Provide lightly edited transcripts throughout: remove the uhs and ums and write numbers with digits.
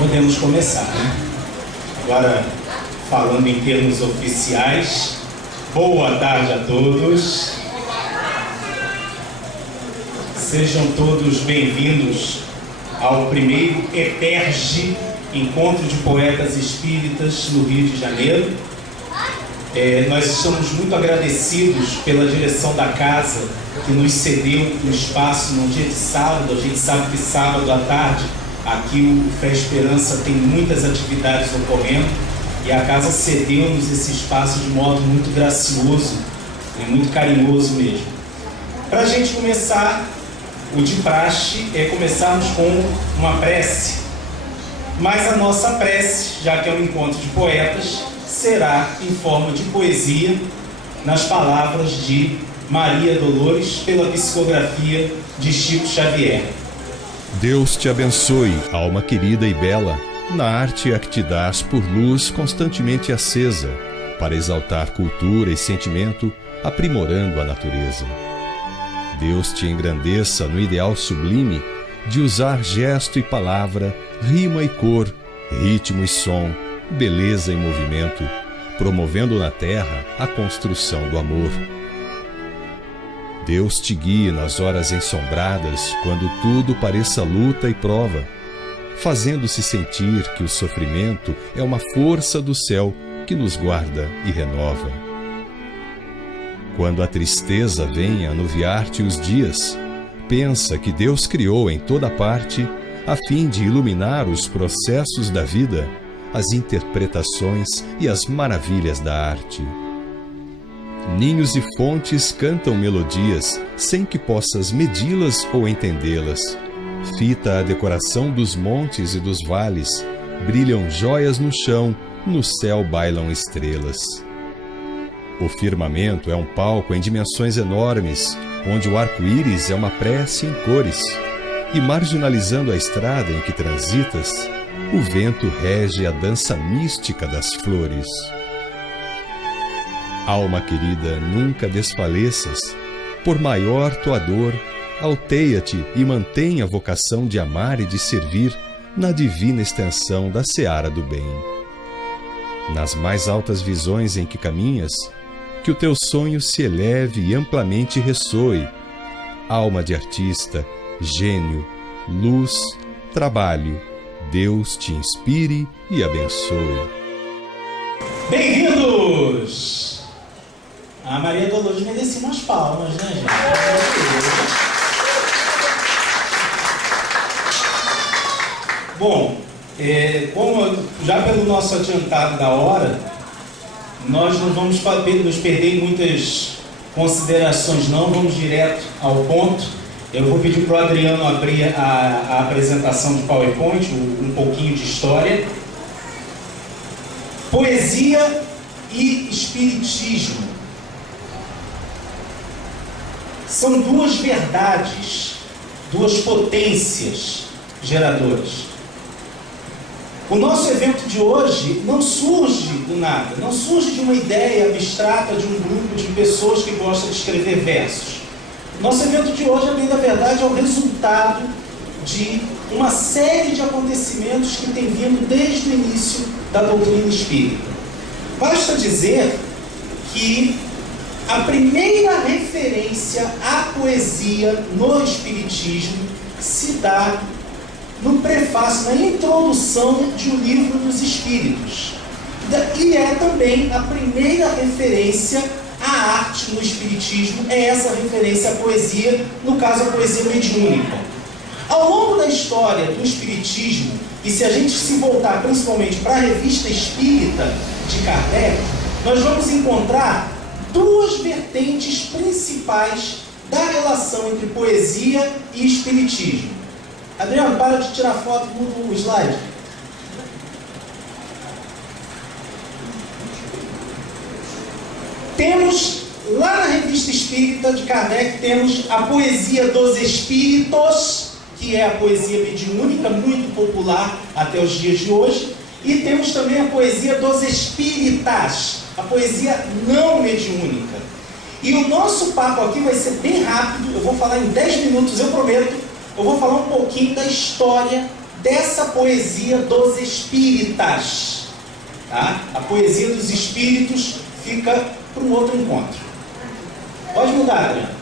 Podemos começar, né? Agora, falando em termos oficiais, boa tarde a todos. Sejam todos bem-vindos ao primeiro EPERJ, Encontro de Poetas Espíritas, no Rio de Janeiro. Nós estamos muito agradecidos pela direção da casa, que nos cedeu um espaço no dia de sábado. A gente sabe que sábado à tarde aqui o Fé Esperança tem muitas atividades ocorrendo e a casa cedeu-nos esse espaço de modo muito gracioso e muito carinhoso mesmo. Para a gente começar, o de praxe é começarmos com uma prece, mas a nossa prece, já que é um encontro de poetas, será em forma de poesia, nas palavras de Maria Dolores, pela psicografia de Chico Xavier. Deus te abençoe, alma querida e bela, na arte a que te dás por luz constantemente acesa, para exaltar cultura e sentimento, aprimorando a natureza. Deus te engrandeça no ideal sublime de usar gesto e palavra, rima e cor, ritmo e som, beleza e movimento, promovendo na terra a construção do amor. Deus te guie nas horas ensombradas, quando tudo pareça luta e prova, fazendo-se sentir que o sofrimento é uma força do céu que nos guarda e renova. Quando a tristeza vem anuviar-te os dias, pensa que Deus criou em toda parte, a fim de iluminar os processos da vida, as interpretações e as maravilhas da arte. Ninhos e fontes cantam melodias, sem que possas medi-las ou entendê-las. Fita a decoração dos montes e dos vales, brilham joias no chão, no céu bailam estrelas. O firmamento é um palco em dimensões enormes, onde o arco-íris é uma prece em cores, e marginalizando a estrada em que transitas, o vento rege a dança mística das flores. Alma querida, nunca desfaleças, por maior tua dor, alteia-te e mantém a vocação de amar e de servir na divina extensão da seara do bem. Nas mais altas visões em que caminhas, que o teu sonho se eleve e amplamente ressoe. Alma de artista, gênio, luz, trabalho, Deus te inspire e abençoe. Bem-vindos! A Maria Dolores merecia umas palmas, né, gente? Bom, como já pelo nosso adiantado da hora, nós não vamos nos perder em muitas considerações, não, vamos direto ao ponto. Eu vou pedir para o Adriano abrir a apresentação de PowerPoint, um pouquinho de história. Poesia e espiritismo são duas verdades, duas potências geradoras. O nosso evento de hoje não surge do nada, não surge de uma ideia abstrata de um grupo de pessoas que gostam de escrever versos. O nosso evento de hoje, a bem da verdade, é o resultado de uma série de acontecimentos que tem vindo desde o início da doutrina espírita. Basta dizer que a primeira referência à poesia no espiritismo se dá no prefácio, na introdução de O Livro dos Espíritos. E é também a primeira referência à arte no espiritismo, é essa referência à poesia, no caso a poesia mediúnica. Ao longo da história do espiritismo, e se a gente se voltar principalmente para a Revista Espírita de Kardec, nós vamos encontrar duas vertentes principais da relação entre poesia e espiritismo. Adriano, para de tirar foto no slide. Temos, lá na Revista Espírita de Kardec, temos a poesia dos espíritos, que é a poesia mediúnica, muito popular até os dias de hoje, e temos também a poesia dos espíritas, a poesia não mediúnica. E o nosso papo aqui vai ser bem rápido, eu vou falar em 10 minutos, eu prometo. Eu vou falar um pouquinho da história dessa poesia dos espíritas. Tá? A poesia dos espíritos fica para um outro encontro. Pode mudar, Adriano.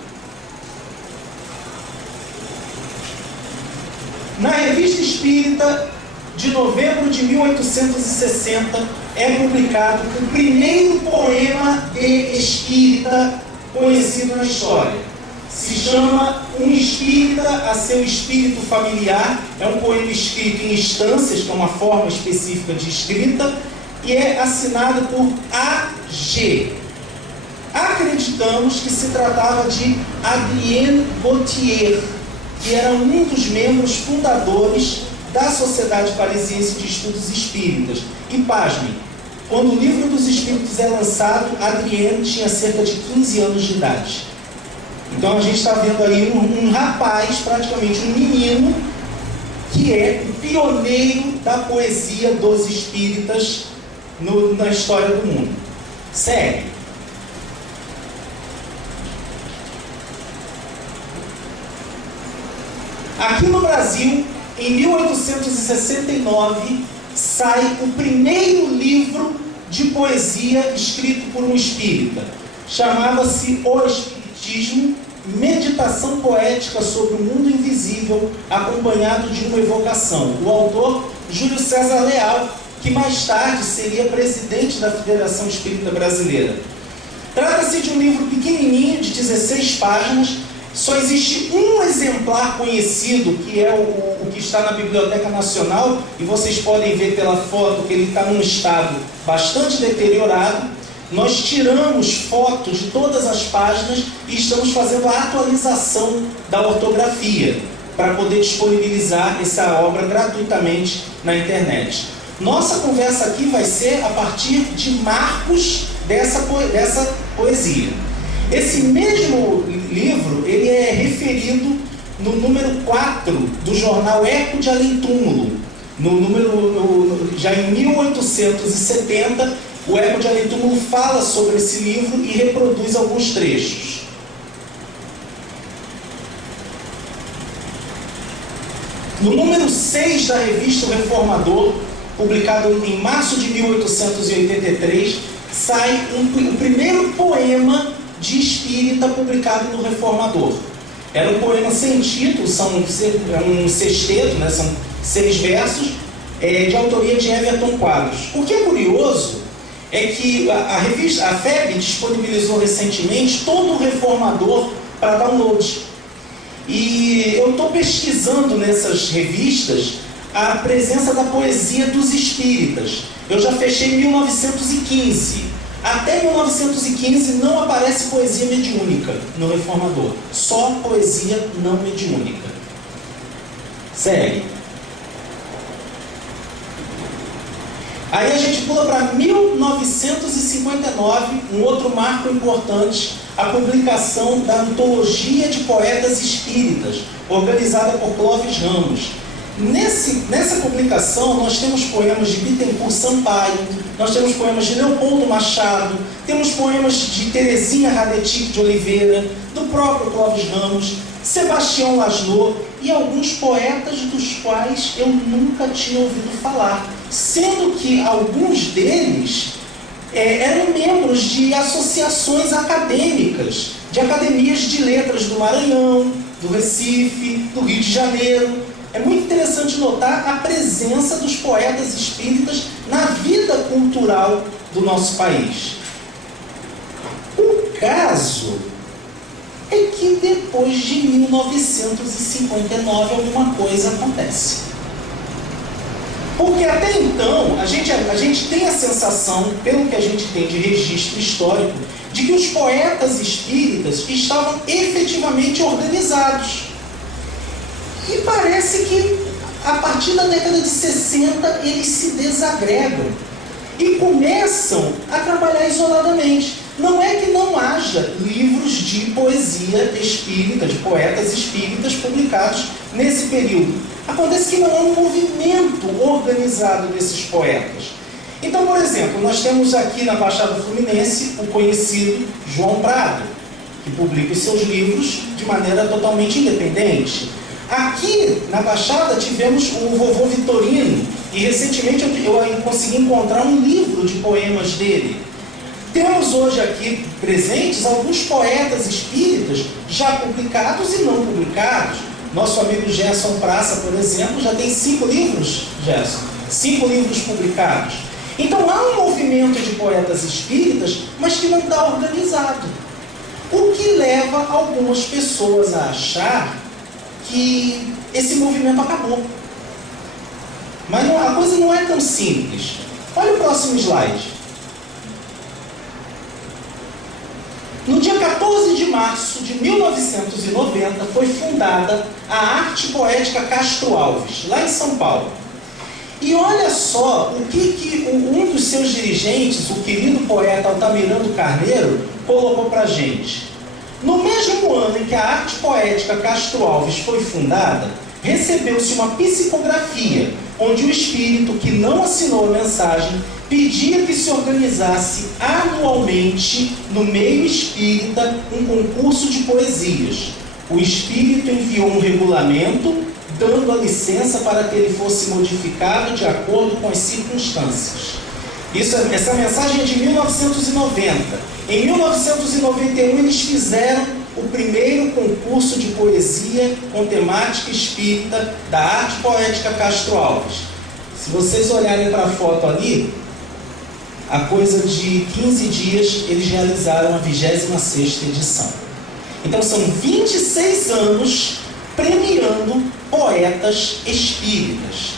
Na Revista Espírita, de novembro de 1860, é publicado o primeiro poema de espírita conhecido na história. Se chama Um Espírita a Seu Espírito Familiar. É um poema escrito em instâncias, que é uma forma específica de escrita, e é assinado por A.G. Acreditamos que se tratava de Adrien Gautier, que era um dos membros fundadores da Sociedade Parisiense de Estudos Espíritas. E pasmem, quando o Livro dos Espíritos é lançado, Adrien tinha cerca de 15 anos de idade. Então a gente está vendo aí um rapaz, praticamente um menino, que é o pioneiro da poesia dos espíritas na história do mundo. Segue. Aqui no Brasil, em 1869, sai o primeiro livro de poesia escrito por um espírita. Chamava-se O Espiritismo, Meditação Poética sobre o Mundo Invisível, acompanhado de uma evocação. O autor, Júlio César Leal, que mais tarde seria presidente da Federação Espírita Brasileira. Trata-se de um livro pequenininho, de 16 páginas. Só existe um exemplar conhecido, que é o que está na Biblioteca Nacional, e vocês podem ver pela foto que ele está num estado bastante deteriorado. Nós tiramos fotos de todas as páginas e estamos fazendo a atualização da ortografia para poder disponibilizar essa obra gratuitamente na internet. Nossa conversa aqui vai ser a partir de marcos dessa poesia. Esse mesmo livro, ele é referido no número 4 do jornal Eco de Além Túmulo. Já em 1870, o Eco de Além Túmulo fala sobre esse livro e reproduz alguns trechos. No número 6 da revista O Reformador, publicado em março de 1883, sai o primeiro poema de espírita publicado no Reformador. Era um poema sem título, é um sexteto, né? São 6 versos, de autoria de Everton Quadros. O que é curioso é que a FEB disponibilizou recentemente todo o Reformador para download. E eu estou pesquisando nessas revistas a presença da poesia dos espíritas. Eu já fechei em 1915. Até 1915 não aparece poesia mediúnica no Reformador. Só poesia não mediúnica. Segue. Aí a gente pula para 1959, um outro marco importante, a publicação da Antologia de Poetas Espíritas, organizada por Clóvis Ramos. Nessa publicação nós temos poemas de Bittencourt Sampaio, nós temos poemas de Leopoldo Machado, temos poemas de Terezinha Radetic de Oliveira, do próprio Clóvis Ramos, Sebastião Lasnaux e alguns poetas dos quais eu nunca tinha ouvido falar, sendo que alguns deles eram membros de associações acadêmicas, de academias de letras do Maranhão, do Recife, do Rio de Janeiro. É muito interessante notar a presença dos poetas espíritas na vida cultural do nosso país. O caso é que depois de 1959 alguma coisa acontece. Porque até então a gente tem a sensação, pelo que a gente tem de registro histórico, de que os poetas espíritas estavam efetivamente organizados. E parece que, a partir da década de 60, eles se desagregam e começam a trabalhar isoladamente. Não é que não haja livros de poesia espírita, de poetas espíritas publicados nesse período. Acontece que não há um movimento organizado desses poetas. Então, por exemplo, nós temos aqui na Baixada Fluminense o conhecido João Prado, que publica os seus livros de maneira totalmente independente. Aqui na Baixada tivemos o vovô Vitorino, e recentemente eu consegui encontrar um livro de poemas dele. Temos hoje aqui presentes alguns poetas espíritas já publicados e não publicados. Nosso amigo Gerson Praça, por exemplo, já tem 5 livros, Gerson, 5 livros publicados. Então há um movimento de poetas espíritas, mas que não está organizado. O que leva algumas pessoas a achar que esse movimento acabou. Mas a coisa não é tão simples. Olha o próximo slide. No dia 14 de março de 1990, foi fundada a Arte Poética Castro Alves, lá em São Paulo. E olha só o que um dos seus dirigentes, o querido poeta Altamirano Carneiro, colocou para a gente. No mesmo ano em que a Arte Poética Castro Alves foi fundada, recebeu-se uma psicografia, onde o espírito que não assinou a mensagem pedia que se organizasse anualmente no meio espírita um concurso de poesias. O espírito enviou um regulamento, dando a licença para que ele fosse modificado de acordo com as circunstâncias. Essa mensagem é de 1990. Em 1991 eles fizeram o primeiro concurso de poesia com temática espírita da Arte Poética Castro Alves. Se vocês olharem para a foto ali, a coisa de 15 dias eles realizaram a 26ª edição. Então são 26 anos premiando poetas espíritas.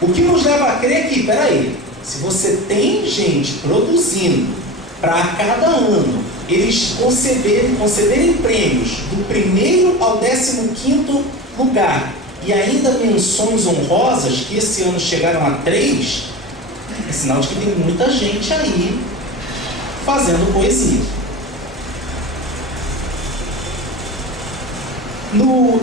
O que nos leva a crer que, peraí, se você tem gente produzindo para a cada ano eles concederem prêmios do 1º ao 15º lugar e ainda menções honrosas, que esse ano chegaram a 3, é sinal de que tem muita gente aí fazendo poesia. No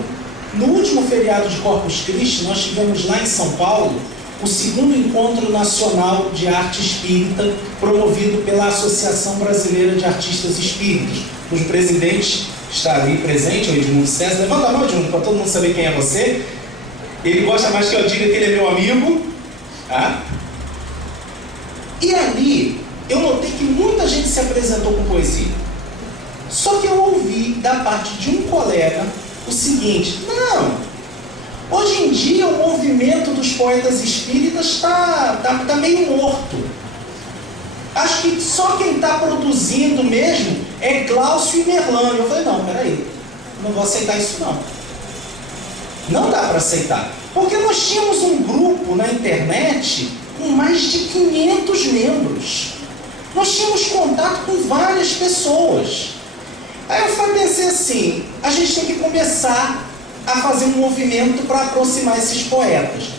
último feriado de Corpus Christi, nós tivemos lá em São Paulo o 2º Encontro Nacional de Arte Espírita, promovido pela Associação Brasileira de Artistas Espíritas. O presidente está ali presente, o Edmundo César. Levanta a mão, Edmundo, para todo mundo saber quem é você. Ele gosta mais que eu diga que ele é meu amigo. Tá? E ali, eu notei que muita gente se apresentou com poesia. Só que eu ouvi da parte de um colega o seguinte: não, hoje em dia o movimento dos poetas espíritas está meio morto. Acho que só quem está produzindo mesmo é Glaucio e Merlano. Eu falei, não, peraí, não vou aceitar isso não. Não dá para aceitar. Porque nós tínhamos um grupo na internet com mais de 500 membros. Nós tínhamos contato com várias pessoas. Aí eu pensei assim, a gente tem que começar a fazer um movimento para aproximar esses poetas.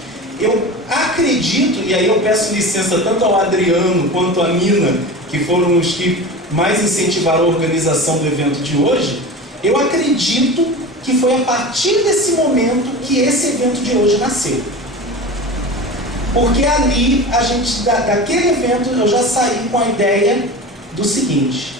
Eu acredito, e aí eu peço licença tanto ao Adriano quanto à Nina, que foram os que mais incentivaram a organização do evento de hoje, eu acredito que foi a partir desse momento que esse evento de hoje nasceu. Porque ali, daquele evento, eu já saí com a ideia do seguinte: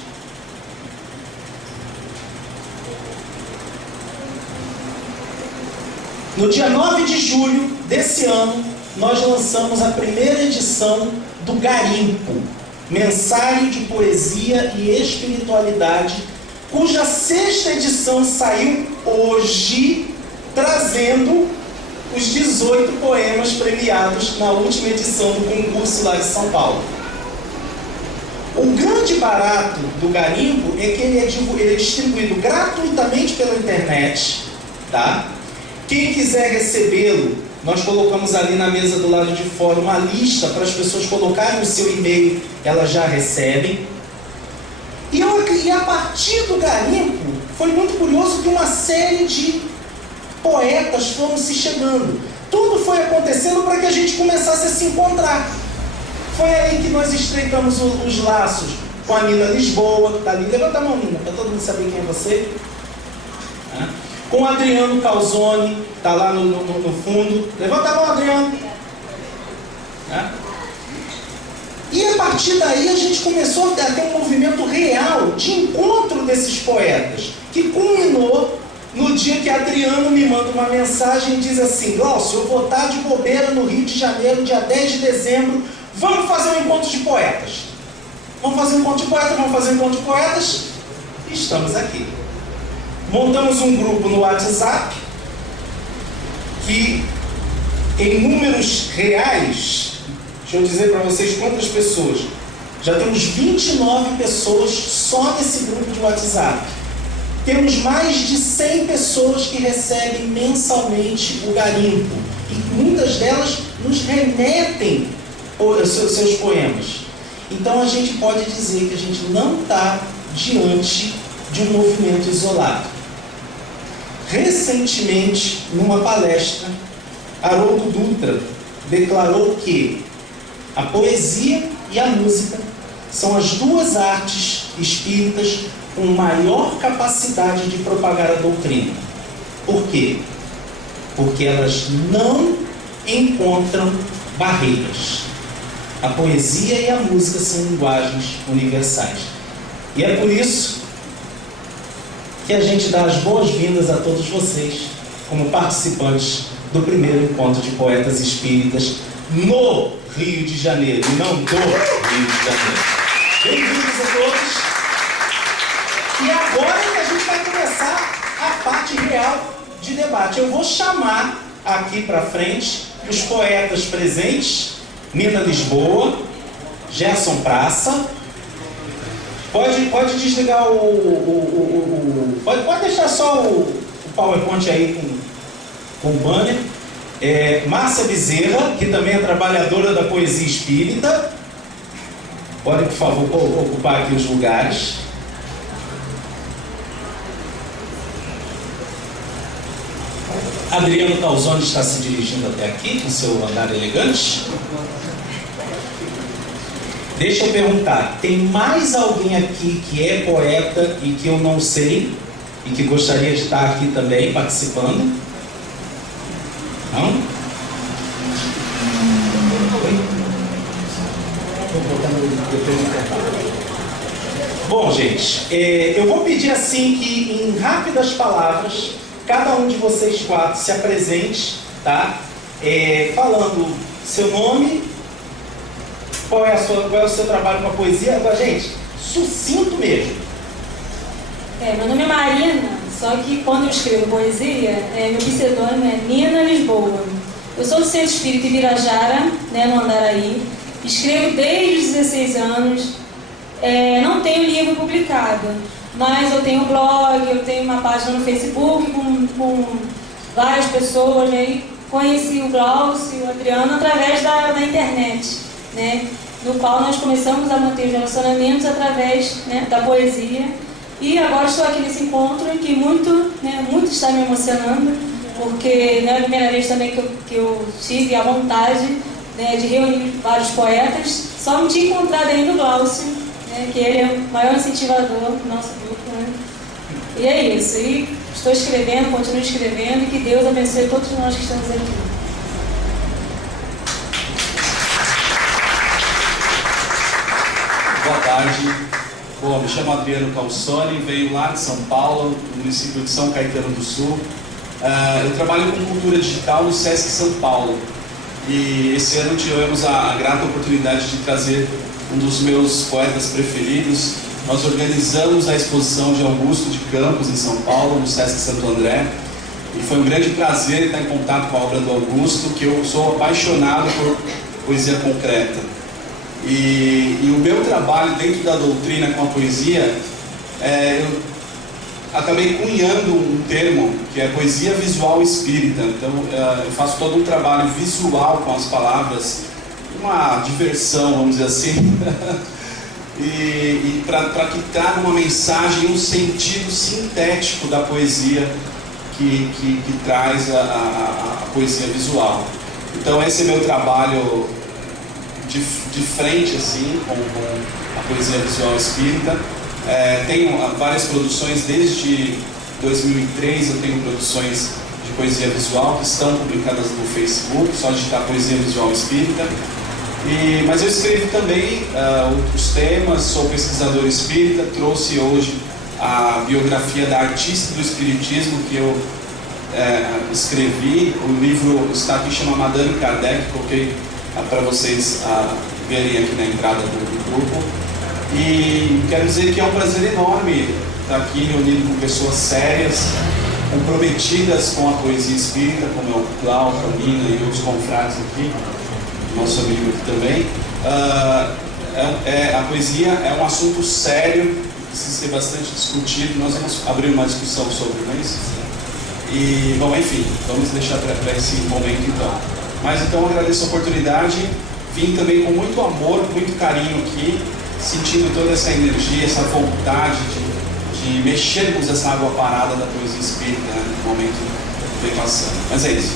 no dia 9 de julho desse ano, nós lançamos a primeira edição do Garimpo, Mensário de Poesia e Espiritualidade, cuja 6ª edição saiu hoje, trazendo os 18 poemas premiados na última edição do concurso lá de São Paulo. O grande barato do Garimpo é que ele é distribuído gratuitamente pela internet, tá? Quem quiser recebê-lo, nós colocamos ali na mesa do lado de fora uma lista para as pessoas colocarem o seu e-mail, elas já recebem. E a partir do Garimpo, foi muito curioso que uma série de poetas foram se chegando. Tudo foi acontecendo para que a gente começasse a se encontrar. Foi aí que nós estreitamos os laços com a Nina Lisboa, que está ali. Levanta a mão, Nina, para todo mundo saber quem é você. Com o Adriano Calzone, que está lá no fundo. Levanta a mão, Adriano. E a partir daí a gente começou a ter um movimento real de encontro desses poetas, que culminou no dia que Adriano me manda uma mensagem e diz assim: Glaucio, eu vou estar de bobeira no Rio de Janeiro, dia 10 de dezembro, vamos fazer um encontro de poetas. Vamos fazer um encontro de poetas, vamos fazer um encontro de poetas. E estamos aqui. Montamos um grupo no WhatsApp que, em números reais, deixa eu dizer para vocês quantas pessoas. Já temos 29 pessoas só nesse grupo de WhatsApp. Temos mais de 100 pessoas que recebem mensalmente o garimpo. E muitas delas nos remetem os seus poemas. Então a gente pode dizer que a gente não está diante de um movimento isolado. Recentemente, numa palestra, Haroldo Dutra declarou que a poesia e a música são as duas artes espíritas com maior capacidade de propagar a doutrina. Por quê? Porque elas não encontram barreiras. A poesia e a música são linguagens universais. E é por isso que a gente dá as boas-vindas a todos vocês como participantes do primeiro encontro de poetas espíritas no Rio de Janeiro, e não do Rio de Janeiro. Bem-vindos a todos. E agora que a gente vai começar a parte real de debate. Eu vou chamar aqui para frente os poetas presentes: Nina Lisboa, Gerson Praça. Pode desligar pode deixar só o PowerPoint aí com o banner. Márcia Bezerra, que também é trabalhadora da poesia espírita. Podem, por favor, ocupar aqui os lugares. Adriano Calzone está se dirigindo até aqui com seu andar elegante. Deixa eu perguntar, tem mais alguém aqui que é poeta e que eu não sei e que gostaria de estar aqui também participando? Não? Bom, gente, eu vou pedir assim que, em rápidas palavras, cada um de vocês quatro se apresente, tá? Falando seu nome, qual é o seu trabalho com a poesia. Agora, gente, sucinto mesmo. Meu nome é Marina, só que quando eu escrevo poesia, meu pseudônimo é Nina Lisboa. Eu sou do Centro Espírita Ibirajara, no Andaraí. Escrevo desde os 16 anos. Não tenho livro publicado, mas eu tenho blog, eu tenho uma página no Facebook com várias pessoas. Aí conheci o Glaucio e o Adriano através da internet, no qual nós começamos a manter os relacionamentos através da poesia. E agora estou aqui nesse encontro que muito está me emocionando, porque é a primeira vez também que eu tive a vontade de reunir vários poetas. Só não tinha encontrado ainda o Glaucio, que ele é o maior incentivador do nosso grupo. E é isso, e estou escrevendo, continuo escrevendo, e que Deus abençoe todos nós que estamos aqui. Boa tarde. Bom, me chamo Adriano Calzone, venho lá de São Paulo, no município de São Caetano do Sul. Eu trabalho com cultura digital no Sesc São Paulo. E esse ano tivemos a grata oportunidade de trazer um dos meus poetas preferidos. Nós organizamos a exposição de Augusto de Campos em São Paulo, no Sesc Santo André. E foi um grande prazer estar em contato com a obra do Augusto, que eu sou apaixonado por poesia concreta. E o meu trabalho dentro da doutrina com a poesia, eu acabei cunhando um termo que é poesia visual espírita. Então eu faço todo um trabalho visual com as palavras, uma diversão, vamos dizer assim, e para que traga uma mensagem, um sentido sintético da poesia que traz a poesia visual. Então esse é meu trabalho de frente assim, com a poesia visual espírita. Tenho várias produções, desde 2003 eu tenho produções de poesia visual que estão publicadas no Facebook, só digitar poesia visual espírita. Mas eu escrevo também outros temas, sou pesquisador espírita, trouxe hoje a biografia da artista do espiritismo que eu escrevi. O livro está aqui, chama Madame Kardec, coloquei para vocês verem aqui na entrada do grupo. E quero dizer que é um prazer enorme estar aqui reunido com pessoas sérias, comprometidas com a poesia espírita, como é o Glauco, a Nina e outros confrades aqui, nosso amigo aqui também. A poesia é um assunto sério, precisa ser bastante discutido. Nós vamos abrir uma discussão sobre isso. E, bom, enfim, vamos deixar para esse momento então. Mas então eu agradeço a oportunidade, vim também com muito amor, muito carinho aqui, sentindo toda essa energia, essa vontade de mexermos essa água parada da poesia espírita, né, no momento que vem passando. Mas é isso.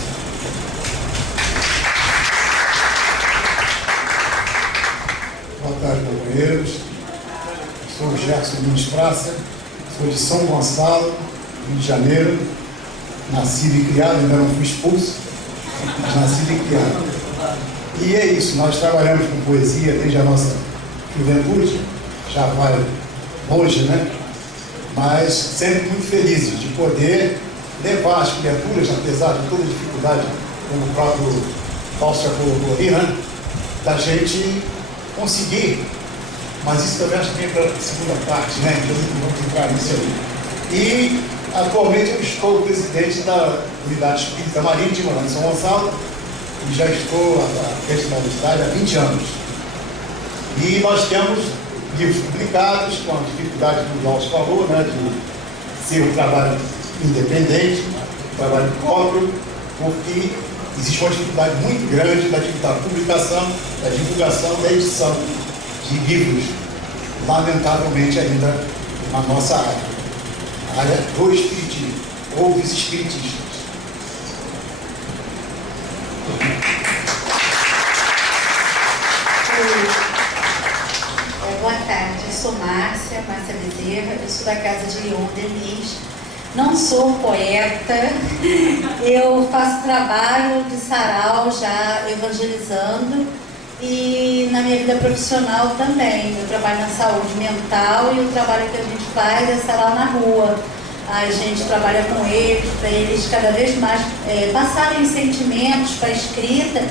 Boa tarde, companheiros. Sou o Gerson Nunes Praça, sou de São Gonçalo, Rio de Janeiro. Nascido e criado, ainda não fui expulso, mas nascido e criado. E é isso, nós trabalhamos com poesia desde a nossa juventude, já vai longe, né? Mas sempre muito felizes de poder levar as criaturas, apesar de toda a dificuldade, como o próprio Fausto já colocou ali, né? Da gente conseguir, mas isso também acho que vem para a segunda parte, né? Vamos entrar nisso aí. E atualmente eu estou presidente da Unidade Espírita Marítima, lá em São Gonçalo, e já estou à frente da unidade há 20 anos. E nós temos livros publicados, com a dificuldade que o Glaucio falou, né, de ser um trabalho independente, um trabalho próprio, porque existe uma dificuldade muito grande da publicação, da divulgação, da edição de livros, lamentavelmente ainda na nossa área. A área do espiritismo, ou dos espiritistas. Boa tarde, eu sou Márcia Bezerra, eu sou da casa de Leon Denis. Não sou poeta, eu faço trabalho de sarau já evangelizando e na minha vida profissional também. Eu trabalho na saúde mental e o trabalho que a gente faz é sarau na rua. A gente trabalha com eles, para eles cada vez mais passarem sentimentos para a escrita,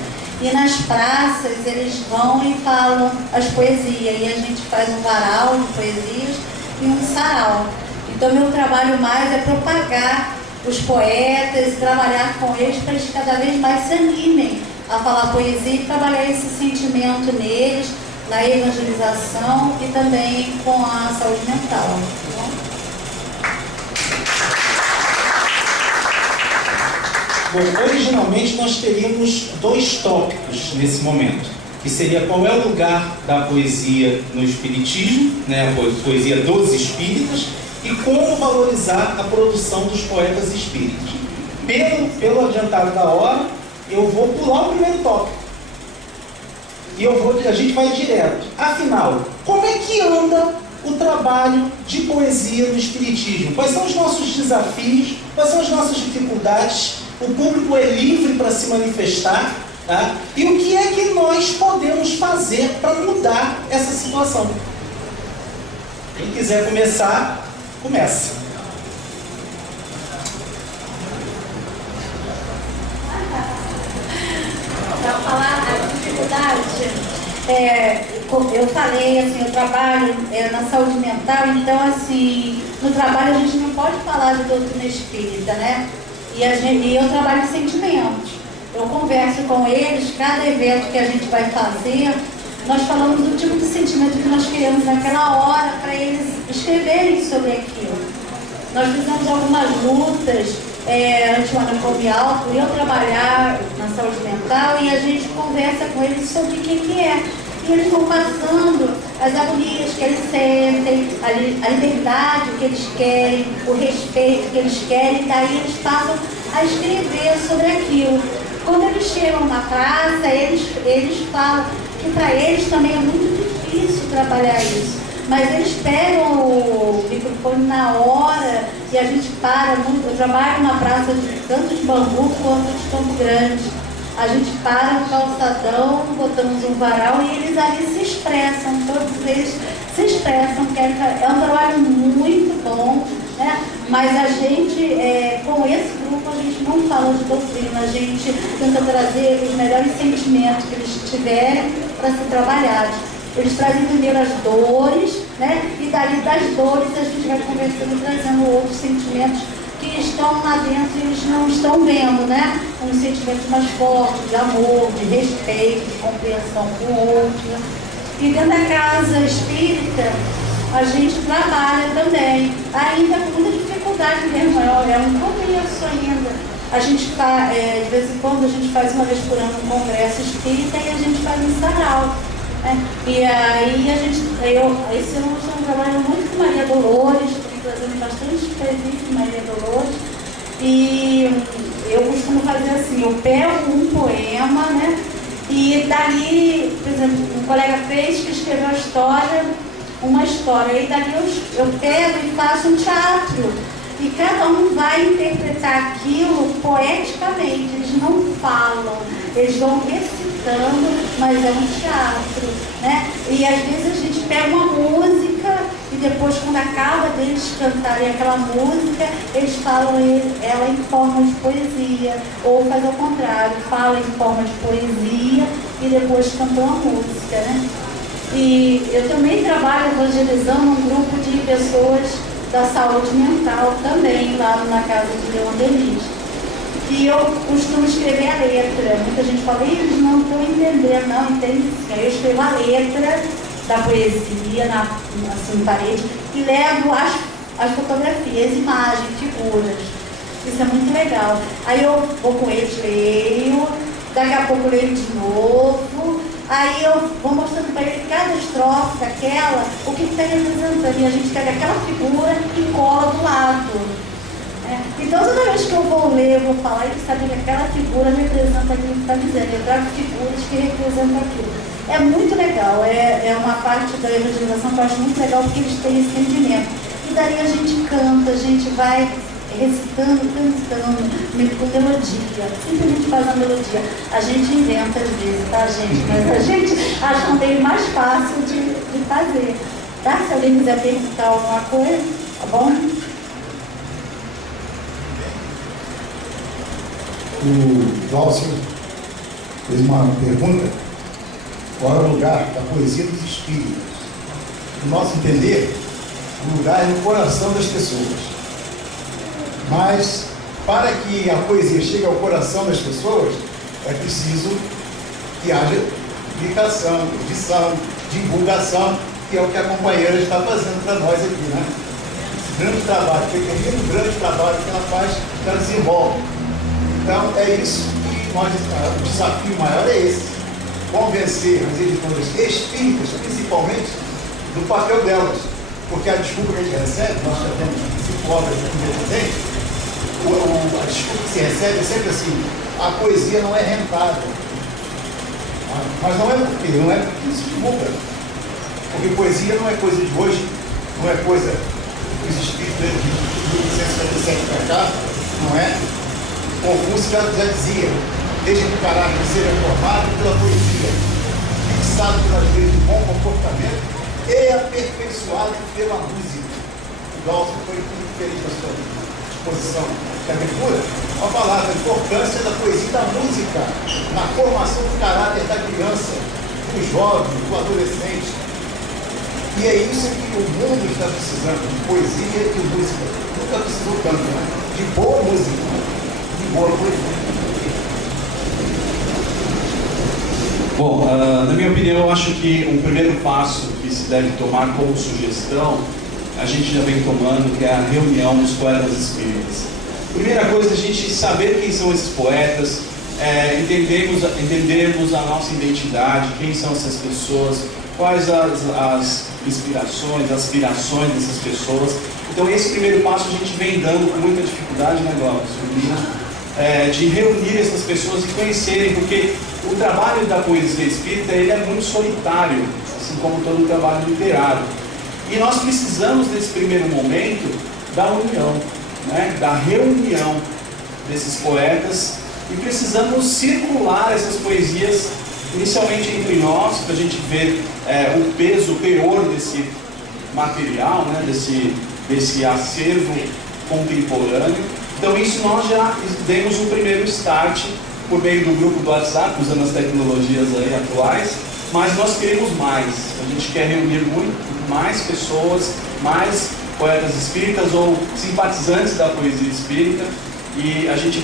e nas praças eles vão e falam as poesias, e a gente faz um varal de poesias e um sarau. Então meu trabalho mais é propagar os poetas, trabalhar com eles para eles cada vez mais se animem a falar poesia e trabalhar esse sentimento neles, na evangelização e também com a saúde mental. Bom, originalmente nós teríamos 2 tópicos nesse momento, que seria qual é o lugar da poesia no espiritismo, né, a poesia dos espíritas, e como valorizar a produção dos poetas espíritas. Pelo adiantado da hora, eu vou pular o primeiro tópico. E a gente vai direto. Afinal, como é que anda o trabalho de poesia no espiritismo? Quais são os nossos desafios? Quais são as nossas dificuldades? O público é livre para se manifestar, tá? E o que é que nós podemos fazer para mudar essa situação? Quem quiser começar, começa. Para falar a dificuldade, eu falei, assim, eu trabalho na saúde mental, então, assim, no trabalho a gente não pode falar de doutrina espírita, né? E eu trabalho em sentimentos. Eu converso com eles, cada evento que a gente vai fazer, nós falamos do tipo de sentimento que nós queremos naquela hora para eles escreverem sobre aquilo. Nós fizemos algumas lutas antimanicomial, por eu trabalhar na saúde mental, e a gente conversa com eles sobre o que é. E eles vão passando as agonias que eles sentem, a liberdade que eles querem, o respeito que eles querem, daí eles passam a escrever sobre aquilo. Quando eles chegam na praça, eles falam que para eles também é muito difícil trabalhar isso. Mas eles pegam o microfone na hora e a gente para muito. Eu trabalho na praça tanto de Bangu quanto de Campo Grande. A gente para no calçadão, botamos um varal e eles ali se expressam, todos eles se expressam, querem, é um trabalho muito bom, né? Mas a gente, com esse grupo, a gente não fala de doutrina, a gente tenta trazer os melhores sentimentos que eles tiverem para ser trabalhados. Eles trazem primeiro as dores, né? E dali das dores a gente vai conversando, trazendo outros sentimentos que estão lá dentro e eles não estão vendo, né? Um sentimento mais forte, de amor, de respeito, de compreensão com o outro. E dentro da casa espírita, a gente trabalha também, ainda com muita dificuldade mesmo, é um começo ainda. A gente de vez em quando, a gente faz uma vez por ano um congresso espírita e a gente faz um sarau. E aí esse ano eu estou trabalhando muito com Maria Dolores, estou trazendo bastante presente de Maria Dolores. E eu costumo fazer assim, eu pego um poema, né? E dali, por exemplo, um colega fez que escreveu uma história, e dali eu pego e faço um teatro. E cada um vai interpretar aquilo poeticamente, eles não falam, eles vão recitando, mas é um teatro, né? E às vezes a gente pega uma música e depois, quando acaba deles cantarem aquela música, eles falam ela em forma de poesia, ou faz ao contrário, falam em forma de poesia e depois cantam a música, né? E eu também trabalho evangelizando um grupo de pessoas da saúde mental também, lá na casa de Leon Denis. E eu costumo escrever a letra. Muita gente fala, eles não estão entendendo, não, entende sim. Aí eu escrevo a letra da poesia na parede e levo as fotografias, imagens, figuras. Isso é muito legal. Aí eu vou com eles, leio, daqui a pouco leio de novo. Aí eu vou mostrando para ele cada estrofe daquela, o que está representando. E a gente pega aquela figura e cola do lado. Então toda vez que eu vou ler, eu vou falar, ele sabe que aquela figura representa aquilo que está dizendo. Eu trago figuras que representam aquilo. É muito legal, é uma parte da evangelização que eu acho muito legal, porque eles têm esse entendimento. E daí a gente canta, a gente vai recitando, cantando, com melodia. Sempre a gente faz a melodia. A gente inventa às vezes, tá, gente? Mas a gente acha um meio mais fácil de fazer. Tá? Se alguém quiser perguntar alguma coisa, tá bom? O Glaucio fez uma pergunta: qual é o lugar da poesia dos espíritos? No nosso entender, o lugar é no coração das pessoas. Mas, para que a poesia chegue ao coração das pessoas, é preciso que haja publicação, edição, divulgação, que é o que a companheira está fazendo para nós aqui, né? Esse grande trabalho, pequenino grande trabalho que ela faz, que ela desenvolve. Então, é isso que o desafio maior é esse: convencer as editoras espíritas, principalmente, do papel delas. Porque a desculpa que a gente recebe, nós já temos 5 obras aqui presentes, a desculpa que se recebe é sempre assim: a poesia não é rentável. Mas não é porque se divulga. Porque poesia não é coisa de hoje, não é coisa dos espíritos de 1857 para cá, não é? Confúcio já dizia: desde que o caráter seja formado pela poesia, fixado pelas leis do bom comportamento e aperfeiçoado pela música. O Glaucio foi muito feliz na sua exposição de abertura ao falar da importância da poesia e da música na formação do caráter da criança, do jovem, do adolescente. E é isso que o mundo está precisando: de poesia e música. Nunca precisou tanto, né? De boa música, de boa poesia. Bom, na minha opinião, eu acho que um primeiro passo que se deve tomar como sugestão, a gente já vem tomando, que é a reunião dos poetas espíritas. Primeira coisa é a gente saber quem são esses poetas, entendermos a nossa identidade, quem são essas pessoas, quais as inspirações, aspirações dessas pessoas. Então esse primeiro passo a gente vem dando com muita dificuldade, né, Glaucio? De reunir essas pessoas e conhecerem, porque o trabalho da poesia espírita ele é muito solitário, assim como todo o trabalho literário. E nós precisamos, nesse primeiro momento, da união, né? Da reunião desses poetas, e precisamos circular essas poesias, inicialmente entre nós, para a gente ver o peso, o teor material, né, desse acervo contemporâneo. Então isso nós já demos um primeiro start por meio do grupo do WhatsApp, usando as tecnologias aí atuais, mas nós queremos mais. A gente quer reunir muito mais pessoas, mais poetas espíritas ou simpatizantes da poesia espírita, e a gente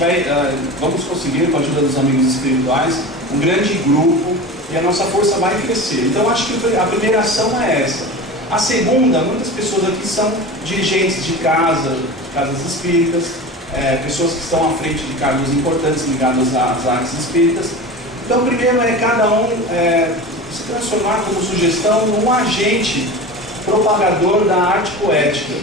vamos conseguir, com a ajuda dos amigos espirituais, um grande grupo, e a nossa força vai crescer. Então acho que a primeira ação é essa. A segunda, muitas pessoas aqui são dirigentes de casas espíritas, pessoas que estão à frente de cargos importantes ligados às artes espíritas. Então, primeiro é cada um se transformar como sugestão num agente propagador da arte poética.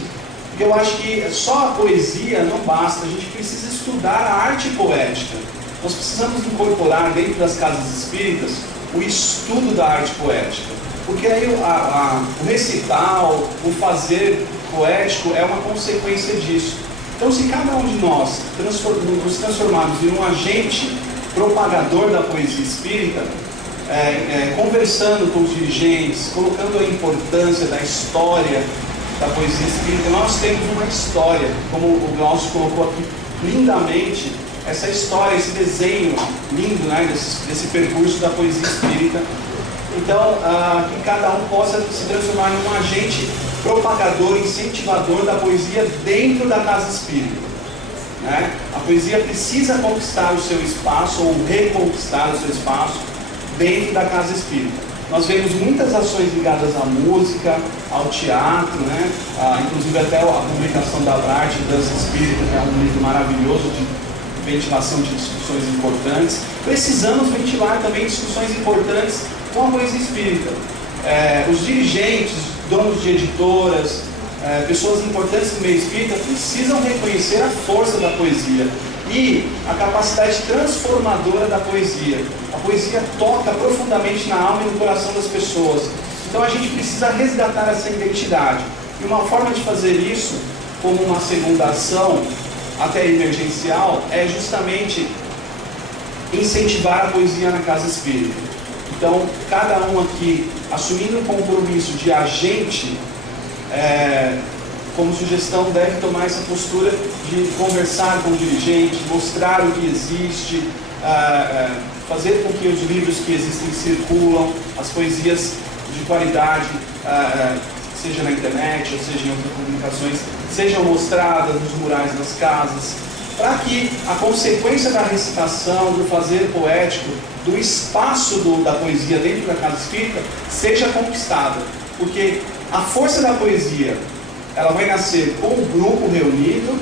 Porque eu acho que só a poesia não basta, a gente precisa estudar a arte poética. Nós precisamos incorporar dentro das casas espíritas o estudo da arte poética. Porque aí o recital, o fazer poético é uma consequência disso. Então, se cada um de nós nos transformarmos em um agente propagador da poesia espírita, conversando com os dirigentes, colocando a importância da história da poesia espírita, nós temos uma história, como o Glaucio colocou aqui lindamente, essa história, esse desenho lindo, né, desse percurso da poesia espírita. Então, que cada um possa se transformar num agente propagador, incentivador da poesia dentro da casa espírita, né? A poesia precisa conquistar o seu espaço, ou reconquistar o seu espaço dentro da casa espírita. Nós vemos muitas ações ligadas à música, ao teatro, né? Inclusive até a publicação da Brarte, Dança Espírita, que é um livro maravilhoso de ventilação de discussões importantes. Precisamos ventilar também discussões importantes com a poesia espírita. Os dirigentes, donos de editoras, pessoas importantes no meio espírita precisam reconhecer a força da poesia e a capacidade transformadora da poesia. A poesia toca profundamente na alma e no coração das pessoas. Então a gente precisa resgatar essa identidade. E uma forma de fazer isso, como uma segunda ação, até emergencial, é justamente incentivar a poesia na casa espírita. Então, cada um aqui assumindo um compromisso de agente, como sugestão, deve tomar essa postura de conversar com o dirigente, mostrar o que existe, fazer com que os livros que existem circulam, as poesias de qualidade, seja na internet ou seja em outras publicações, sejam mostradas nos murais das casas, para que a consequência da recitação, do fazer poético, do espaço da poesia dentro da casa espírita seja conquistada. Porque a força da poesia, ela vai nascer com o grupo reunido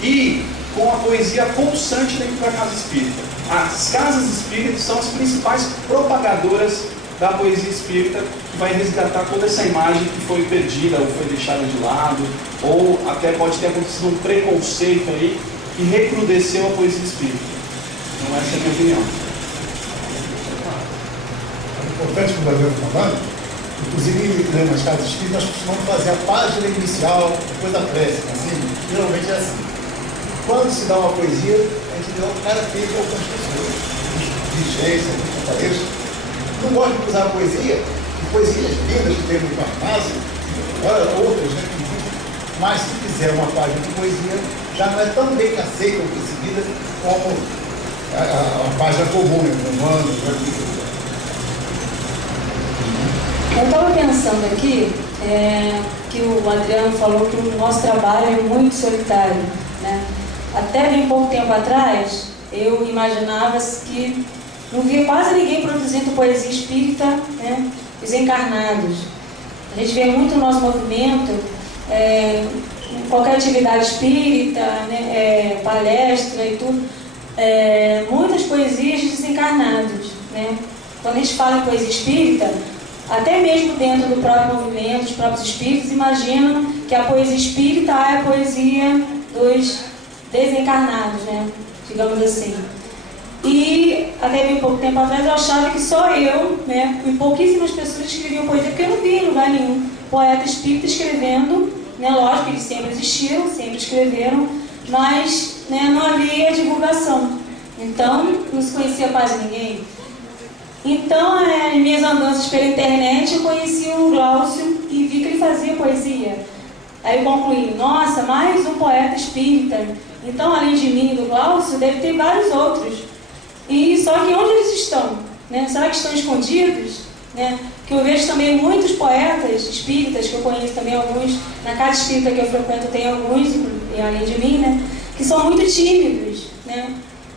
e com a poesia pulsante dentro da casa espírita. As casas espíritas são as principais propagadoras da poesia espírita, que vai resgatar toda essa imagem que foi perdida ou foi deixada de lado, ou até pode ter acontecido um preconceito aí que recrudesceu a poesia espírita. Então essa é a minha opinião. É importante que o Brasil está falando, inclusive nas casas espíritas nós costumamos fazer a página inicial, depois da prece, assim, geralmente é assim. Quando se dá uma poesia, a gente dá um cara feio para outras pessoas, dirigência, companheiros. Não gosto de usar poesia, e poesias lindas que tem no Parnaso, outras, né, mas se fizer uma página de poesia, já não é tão bem aceita ou recebida como a página comum, romano, Eu estava pensando aqui que o Adriano falou que o nosso trabalho é muito solitário, né? Até bem pouco tempo atrás, eu imaginava que não via quase ninguém produzindo poesia espírita, né? Os encarnados. A gente vê muito o nosso movimento, em qualquer atividade espírita, né? Palestra e tudo, muitas poesias de desencarnados, né? Quando a gente fala em poesia espírita, até mesmo dentro do próprio movimento, os próprios espíritos imaginam que a poesia espírita é a poesia dos desencarnados, né? Digamos assim. E até bem pouco tempo atrás eu achava que só eu, né, e pouquíssimas pessoas escreviam poesia, porque eu não via em lugar nenhum poeta espírita escrevendo, né? Lógico que eles sempre existiram, sempre escreveram, mas, né, não havia divulgação. Então, não se conhecia quase ninguém. Então, em minhas andanças pela internet, eu conheci o Glaucio, e vi que ele fazia poesia. Aí eu concluí, nossa, mais um poeta espírita. Então, além de mim e do Glaucio, deve ter vários outros. E só que onde eles estão? Né? Será que estão escondidos? Né? Que eu vejo também muitos poetas espíritas, que eu conheço também alguns, na casa espírita que eu frequento tem alguns, e além de mim, né? Que são muito tímidos. Né?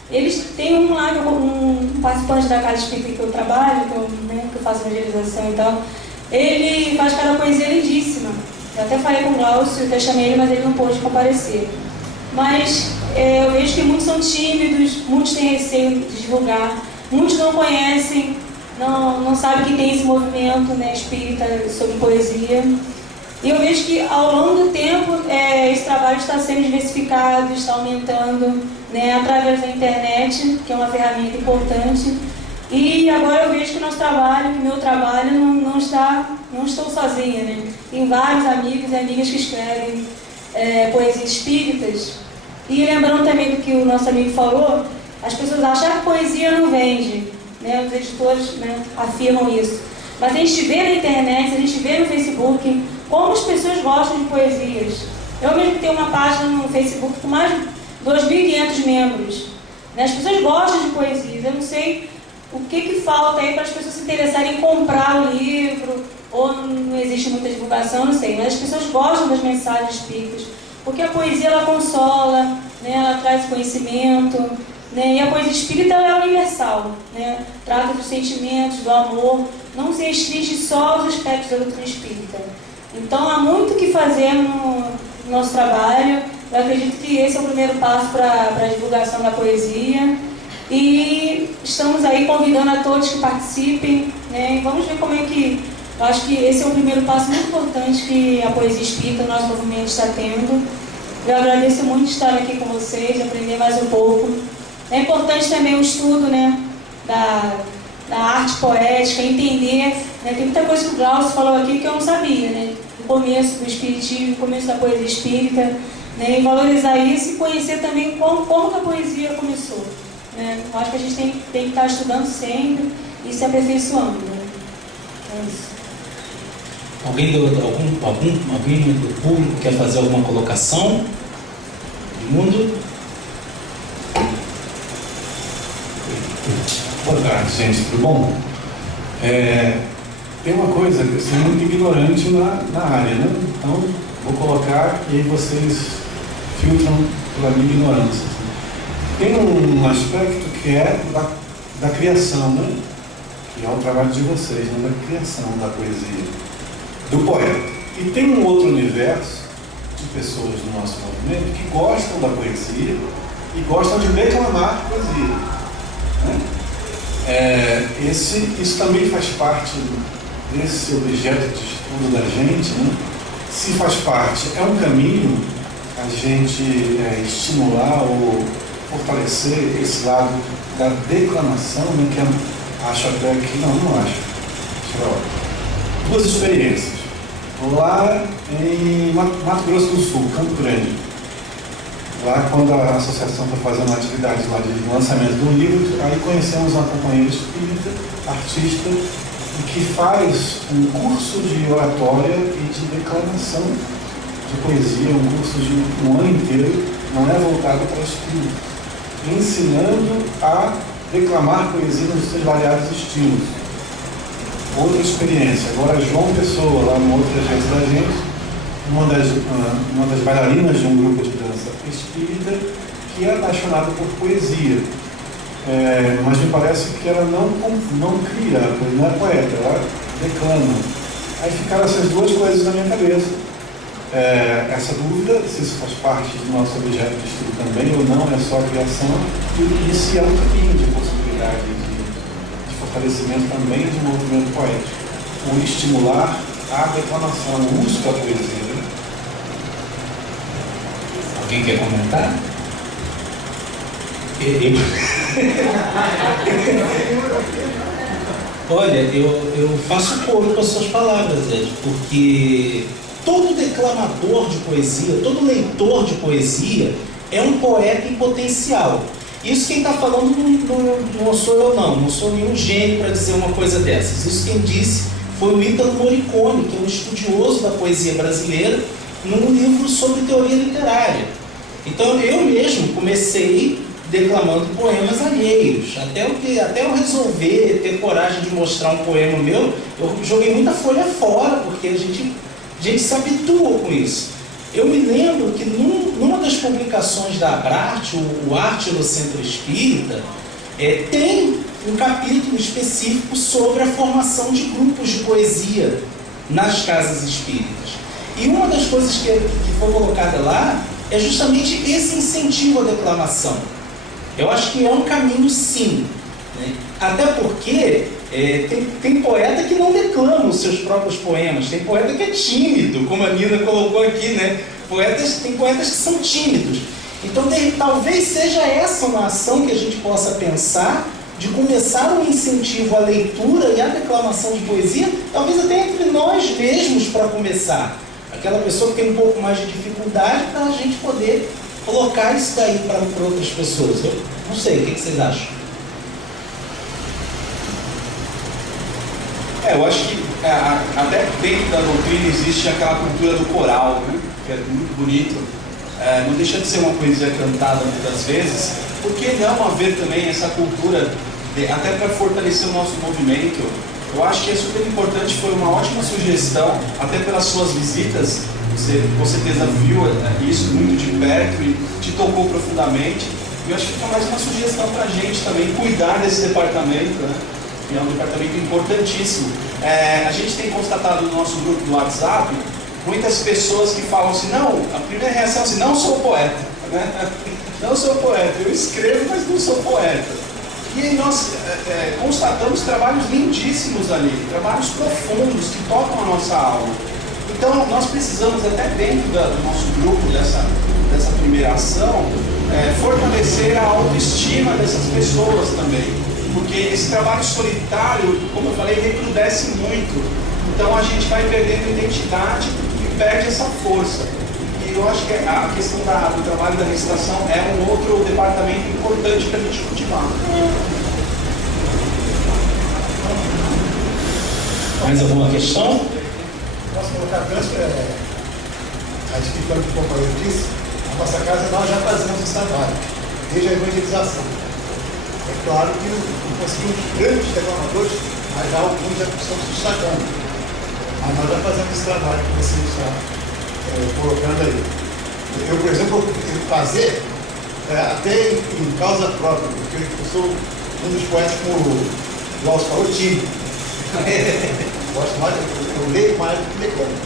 Eles têm um lá, um participante da casa espírita que eu trabalho, que eu faço evangelização e tal, ele faz cada poesia lindíssima. Eu até falei com o Glaucio, até chamei ele, mas ele não pôde comparecer. Mas eu vejo que muitos são tímidos, muitos têm receio de divulgar, muitos não conhecem, não sabem que tem esse movimento, né, espírita sobre poesia. E eu vejo que ao longo do tempo esse trabalho está sendo diversificado, está aumentando, né, através da internet, que é uma ferramenta importante. E agora eu vejo que o nosso trabalho, que o meu trabalho, não estou sozinha, né? Tem vários amigos e amigas que escrevem poesias espíritas. E lembrando também do que o nosso amigo falou, as pessoas acham que a poesia não vende, né? Os editores, né, afirmam isso. Mas a gente vê na internet, a gente vê no Facebook, como as pessoas gostam de poesias. Eu mesmo tenho uma página no Facebook com mais de 2.500 membros. Né? As pessoas gostam de poesias. Eu não sei o que falta aí para as pessoas se interessarem em comprar o livro, ou não existe muita divulgação, não sei. Mas as pessoas gostam das mensagens espíritas, porque a poesia ela consola, né? Ela traz conhecimento, né? E a poesia espírita ela é universal, né? Trata dos sentimentos, do amor, não se restringe só aos aspectos da doutrina espírita. Então há muito o que fazer no nosso trabalho. Eu acredito que esse é o primeiro passo para a divulgação da poesia. E estamos aí convidando a todos que participem, né? E vamos ver como é que... Eu acho que esse é o primeiro passo muito importante que a poesia espírita, o nosso movimento, está tendo. Eu agradeço muito estar aqui com vocês, aprender mais um pouco. É importante também o estudo, né, da arte poética, entender, né? Tem muita coisa que o Glaucio falou aqui que eu não sabia, né? No começo do espiritismo, no começo da poesia espírita, né? E valorizar isso e conhecer também como que a poesia começou. Né? Eu acho que a gente tem que estar estudando sempre e se aperfeiçoando. Né? É isso. Alguém do público quer fazer alguma colocação? Mundo? Boa tarde, gente, tudo bom? Tem uma coisa, eu sou muito ignorante na área, né? Então, vou colocar e aí vocês filtram pela minha ignorância. Tem um aspecto que é da criação, né? Que é o trabalho de vocês, né? Da criação da poesia, do poeta. E tem um outro universo de pessoas do nosso movimento que gostam da poesia e gostam de declamar poesia, né? Isso também faz parte desse objeto de estudo da gente, né? Se faz parte, é um caminho a gente estimular ou fortalecer esse lado da declamação, né? Que acho até que não acho. Duas experiências. Lá em Mato Grosso do Sul, Campo Grande. Lá, quando a associação está fazendo uma atividade lá de lançamento do livro, aí conhecemos uma companheira espírita, artista, que faz um curso de oratória e de declamação de poesia, um curso de um ano inteiro, não é voltado para espírito, ensinando a declamar poesia nos seus variados estilos. Outra experiência. Agora, João Pessoa, lá no outro projeto da gente, uma das bailarinas de um grupo de dança espírita, que é apaixonada por poesia. Mas me parece que ela não cria, não é poeta, ela declama. Aí ficaram essas duas coisas na minha cabeça. Essa dúvida, se isso faz parte do nosso objeto de estudo também, ou não, é só a criação, e se é um caminho de possibilidade de fortalecimento também do movimento poético, ou estimular a declamação, o uso da poesia. Alguém quer comentar? Olha, eu faço coro com as suas palavras, Ed, porque todo declamador de poesia, todo leitor de poesia é um poeta em potencial. Isso quem está falando não sou eu não sou nenhum gênio para dizer uma coisa dessas. Isso quem disse foi o Ítalo Morricone, que é um estudioso da poesia brasileira, num livro sobre teoria literária. Então eu mesmo comecei declamando poemas alheios. Até eu resolver ter coragem de mostrar um poema meu, eu joguei muita folha fora, porque a gente se habitua com isso. Eu me lembro que numa das publicações da Abrarte, o Arte no Centro Espírita, tem um capítulo específico sobre a formação de grupos de poesia nas casas espíritas. E uma das coisas que foi colocada lá é justamente esse incentivo à declamação. Eu acho que é um caminho, sim, né? Até porque tem poeta que não declama os seus próprios poemas, tem poeta que é tímido, como a Nina colocou aqui, né? Tem poetas que são tímidos. Então talvez seja essa uma ação que a gente possa pensar de começar um incentivo à leitura e à declamação de poesia, talvez até entre nós mesmos para começar. Aquela pessoa que tem um pouco mais de dificuldade, para a gente poder colocar isso daí para outras pessoas. Eu não sei, o que vocês acham? Eu acho que até dentro da doutrina existe aquela cultura do coral, né? Que é muito bonito. Não deixa de ser uma poesia cantada muitas vezes. Por que não haver também essa cultura, até para fortalecer o nosso movimento? Eu acho que é super importante, foi uma ótima sugestão, até pelas suas visitas. Você com certeza viu isso muito de perto e te tocou profundamente. E eu acho que fica mais uma sugestão para a gente também cuidar desse departamento, né? Que é um departamento importantíssimo. A gente tem constatado no nosso grupo do WhatsApp muitas pessoas que falam assim, não, a primeira reação é assim, não sou poeta, né? Não sou poeta, eu escrevo, mas não sou poeta. E aí nós constatamos trabalhos lindíssimos ali, trabalhos profundos que tocam a nossa alma. Então nós precisamos, até dentro do nosso grupo, dessa primeira ação, fortalecer a autoestima dessas pessoas também. Porque esse trabalho solitário, como eu falei, recrudesce muito. Então a gente vai perdendo identidade e perde essa força. E eu acho que a questão do trabalho da recitação é um outro departamento importante para a gente continuar. Mais alguma questão? Posso colocar antes, adquirindo um pouco a eu disse, na nossa casa nós já fazemos esse trabalho, desde a evangelização. É claro que não conseguimos grandes declamadores, mas já alguns já estão se destacando. Mas nós já fazemos esse trabalho que você está colocando aí. Eu, por exemplo, eu fazer até em causa própria, porque eu sou um dos poetas, como o Glaucio falou, tímido. Gosto mais, eu leio mais do que declamo.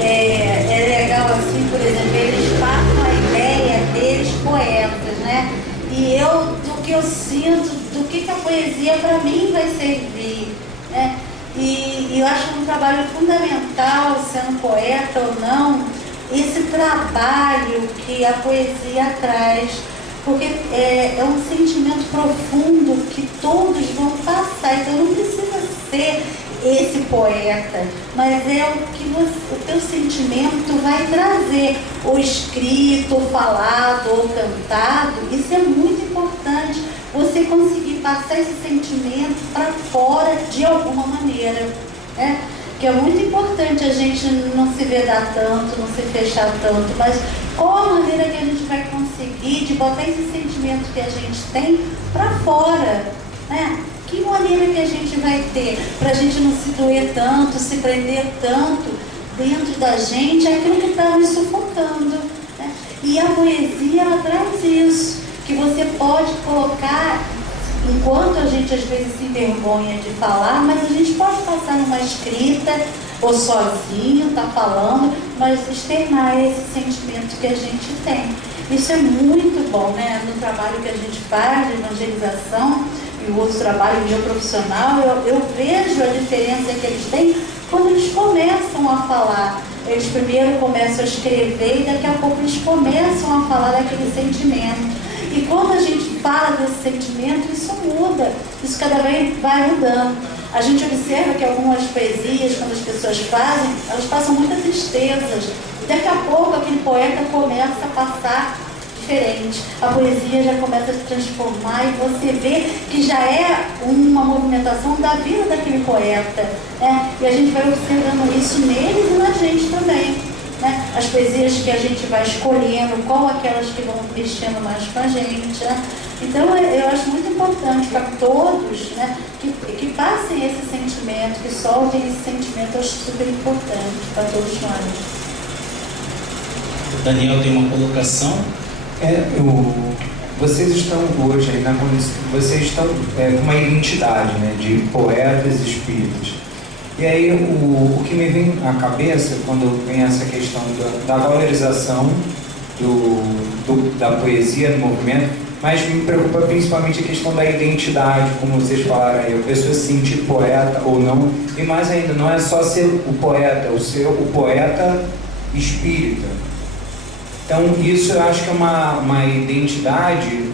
É legal assim, por exemplo, eles passam a ideia deles poetas, né? E eu, do que eu sinto, do que a poesia para mim vai servir, né? E eu acho um trabalho fundamental, sendo poeta ou não, esse trabalho que a poesia traz, porque é um sentimento profundo que todos vão passar, então não precisa ser esse poeta, mas é o que o teu sentimento vai trazer, ou escrito, ou falado, ou cantado. Isso é muito importante, você conseguir passar esse sentimento para fora de alguma maneira, né? Que é muito importante a gente não se vedar tanto, não se fechar tanto, mas qual a maneira que a gente vai conseguir de botar esse sentimento que a gente tem para fora, né? Que maneira que a gente vai ter para a gente não se doer tanto, se prender tanto dentro da gente, aquilo que está nos sufocando, né? E a poesia, ela traz isso, que você pode colocar, enquanto a gente às vezes se envergonha de falar, mas a gente pode passar numa escrita, ou sozinho, tá falando, mas externar esse sentimento que a gente tem. Isso é muito bom, né? No trabalho que a gente faz de evangelização, e o outro trabalho meu profissional, eu vejo a diferença que eles têm quando eles começam a falar. Eles primeiro começam a escrever e daqui a pouco eles começam a falar daquele sentimento. E quando a gente fala desse sentimento, isso muda, isso cada vez vai mudando. A gente observa que algumas poesias, quando as pessoas fazem, elas passam muitas tristezas. E daqui a pouco aquele poeta começa a passar diferente. A poesia já começa a se transformar e você vê que já é uma movimentação da vida daquele poeta, né? E a gente vai observando isso neles e na gente também, né? As poesias que a gente vai escolhendo, qual aquelas que vão mexendo mais com a gente, né? Então eu acho muito importante para todos, né, que passem esse sentimento, que soltem esse sentimento. Eu acho super importante para todos nós. O Daniel tem uma colocação. Vocês estão hoje aí vocês estão com uma identidade, né, de poetas e espíritas. E aí o que me vem à cabeça quando vem essa questão da valorização da poesia, do movimento, mas me preocupa principalmente a questão da identidade, como vocês falaram aí, a pessoa se sentir poeta ou não, e mais ainda, não é só ser o poeta, é ser o poeta espírita. Então isso eu acho que é uma identidade,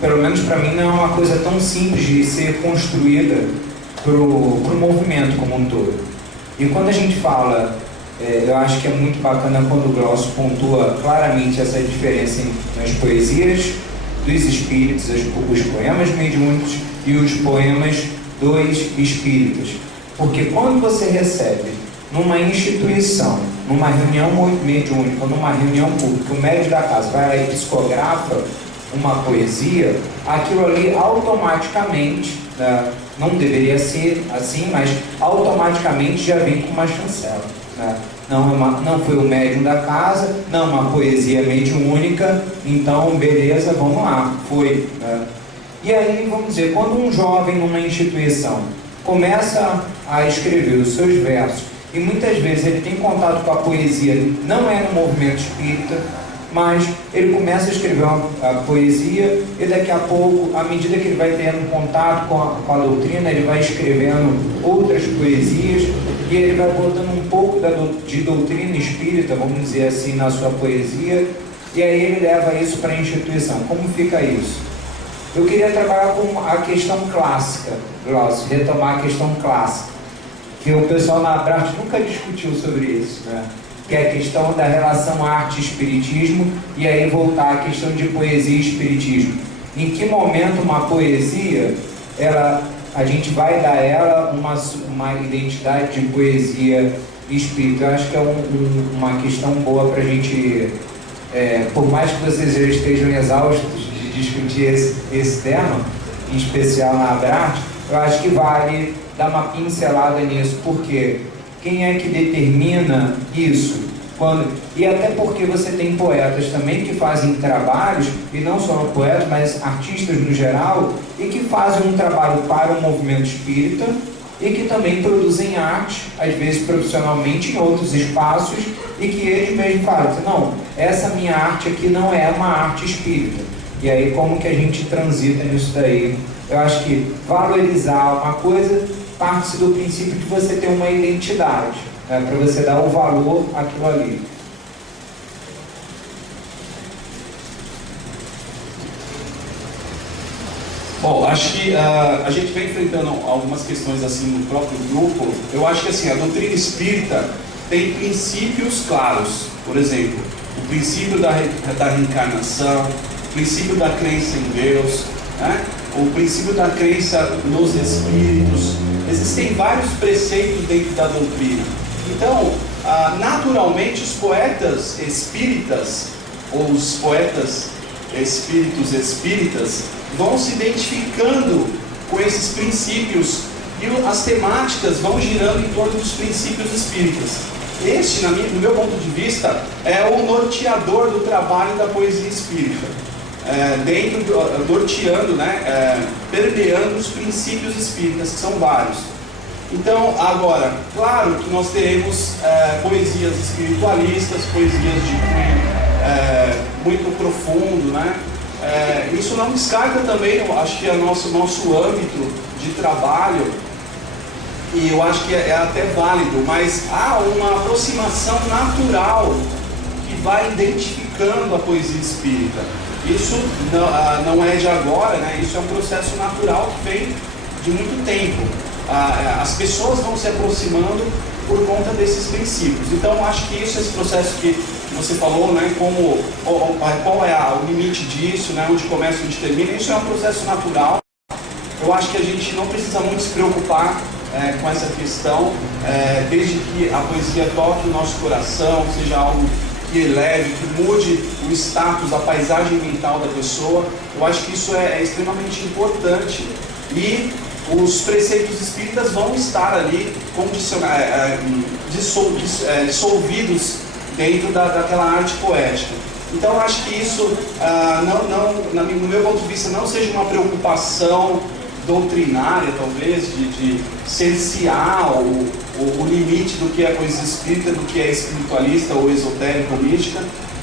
pelo menos para mim, não é uma coisa tão simples de ser construída para o movimento como um todo. E quando a gente fala, eu acho que é muito bacana quando o Glaucio pontua claramente essa diferença nas poesias dos espíritos, os poemas mediúnicos e os poemas dos espíritas. Porque quando você recebe numa instituição, numa reunião mediúnica, numa reunião pública, o médium da casa vai lá e psicografa uma poesia, aquilo ali automaticamente, né, não deveria ser assim, mas automaticamente já vem com uma chancela, né? Não foi o médium da casa, não uma poesia mediúnica, então beleza, vamos lá, foi, né? E aí, vamos dizer, quando um jovem numa instituição começa a escrever os seus versos, e muitas vezes ele tem contato com a poesia, não é no movimento espírita, mas ele começa a escrever a poesia e daqui a pouco, à medida que ele vai tendo contato com a doutrina, ele vai escrevendo outras poesias e ele vai botando um pouco de doutrina espírita, vamos dizer assim, na sua poesia, e aí ele leva isso para a instituição. Como fica isso? Eu queria trabalhar com a questão clássica, Glaucio, retomar a questão clássica, que o pessoal na Abrat nunca discutiu sobre isso, né? Que é a questão da relação arte-espiritismo, e aí voltar à questão de poesia e espiritismo. Em que momento uma poesia, a gente vai dar a ela uma identidade de poesia espírita? Eu acho que é uma questão boa para a gente, por mais que vocês já estejam exaustos de discutir esse tema, em especial na Abrat, eu acho que vale dar uma pincelada nisso, porque quem é que determina isso? E até porque você tem poetas também que fazem trabalhos, e não só poetas, mas artistas no geral, e que fazem um trabalho para o movimento espírita, e que também produzem arte, às vezes profissionalmente, em outros espaços, e que eles mesmos falam, não, essa minha arte aqui não é uma arte espírita. E aí como que a gente transita nisso daí? Eu acho que valorizar uma coisa parte-se do princípio de você ter uma identidade, né, para você dar o valor àquilo ali. Bom, acho que a gente vem enfrentando algumas questões assim no próprio grupo. Eu acho que assim, a doutrina espírita tem princípios claros. Por exemplo, o princípio da reencarnação, o princípio da crença em Deus, né? O princípio da crença nos espíritos. Existem vários preceitos dentro da doutrina. Então, naturalmente, os poetas espíritas, ou os poetas espíritos espíritas, vão se identificando com esses princípios e as temáticas vão girando em torno dos princípios espíritas. Este, no meu ponto de vista, é o norteador do trabalho da poesia espírita. Norteando, né, permeando os princípios espíritas, que são vários. Então, agora, claro que nós teremos poesias espiritualistas, poesias de cunho muito profundo, né? Isso não descarta também, eu acho que é nosso âmbito de trabalho, e eu acho que é até válido, mas há uma aproximação natural que vai identificando a poesia espírita. Isso não é de agora, né? Isso é um processo natural que vem de muito tempo. As pessoas vão se aproximando por conta desses princípios. Então, acho que isso, esse processo que você falou, né, como, qual é o limite disso, né, onde começa e onde termina, isso é um processo natural. Eu acho que a gente não precisa muito se preocupar com essa questão, desde que a poesia toque o nosso coração, seja algo que eleve, que mude o status, a paisagem mental da pessoa. Eu acho que isso é extremamente importante e os preceitos espíritas vão estar ali dissolvidos dentro daquela arte poética. Então, eu acho que isso, no meu ponto de vista, não seja uma preocupação doutrinária, talvez, de cercear o limite do que é coisa espírita, do que é espiritualista ou esotérica ou mística,